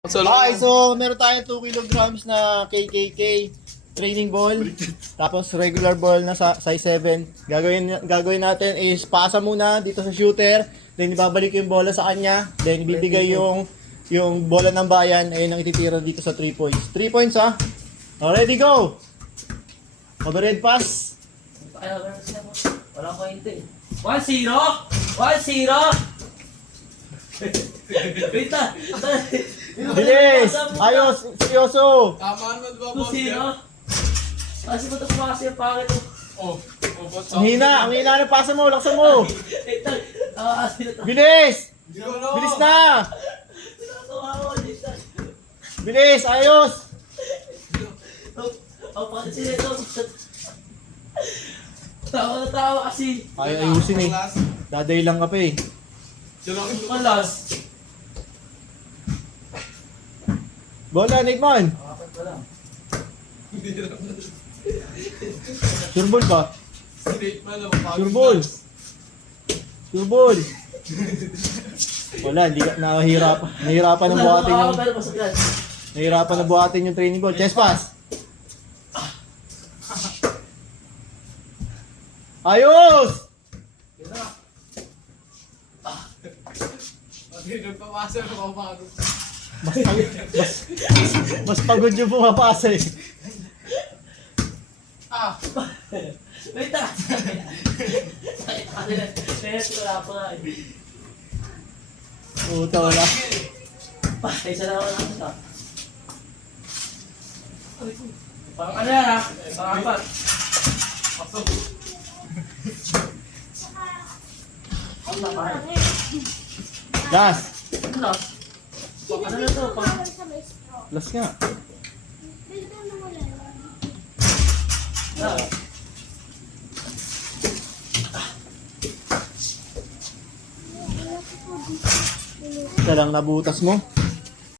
Okay, so meron tayong 2 kilograms na KKK training ball. Tapos regular ball na size 7. Gagawin natin is pasa muna dito sa shooter. Then ibabalik yung bola sa kanya. Then ibibigay yung bola ng bayan. Ayun ang ititira dito sa 3 points. 3 points ha. Ready, go! Overhead pass. Wala ko hindi. 1-0! 1-0! Wait na! Bilis! Ayos! Seryoso! Tama naman ba, boss? 2-0? Kasi ba ito pumasa yung pangit mo? Ang hina ng pasa mo. Laksan mo! Wait na! Nakakasi na ito. Bilis! Hindi ko na. Bilis na! Nakakawa ko dito. Bilis! Ayos! Ang pangit sila ito. Tawa na tawa kasi. Ay, ayusin eh. Daday lang ka pa eh. Ang last. Bola, Nickman! Apat pa lang. Sureball ba? Straight man lang. Sureball! Sureball! Wala, hindi ka nahihirapan na buhatin yung Pero masagad. nahihirapan na buhatin yung training ball. Chest pass! Ayos! Yun na. Hindi, nagpapasa na ako bago. Mas pagod yung pumapasa eh. Wait na. Wala pa nga eh. Puta, wala. Isa na ako lang ito. Pang ano yan ha? Pang apat. Ang lapar. Gas! Ano last? Pang ano na ito? Pang... Last nga. Ah. Ito lang nabutas mo.